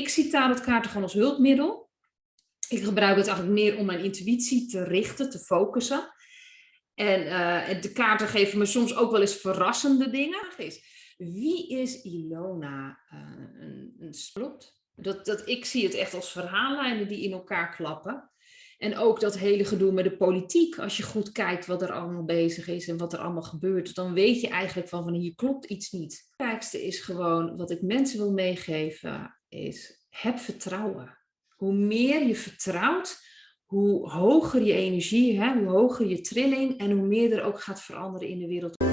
Ik zie tarotkaarten gewoon als hulpmiddel. Ik gebruik het eigenlijk meer om mijn intuïtie te richten, te focussen. En de kaarten geven me soms ook wel eens verrassende dingen. Wie is Ilona? Een slot. Ik zie het echt als verhaallijnen die in elkaar klappen. En ook dat hele gedoe met de politiek. Als je goed kijkt wat er allemaal bezig is en wat er allemaal gebeurt, dan weet je eigenlijk van hier klopt iets niet. Het belangrijkste is gewoon, wat ik mensen wil meegeven, is heb vertrouwen. Hoe meer je vertrouwt, hoe hoger je energie, hoe hoger je trilling en hoe meer er ook gaat veranderen in de wereld.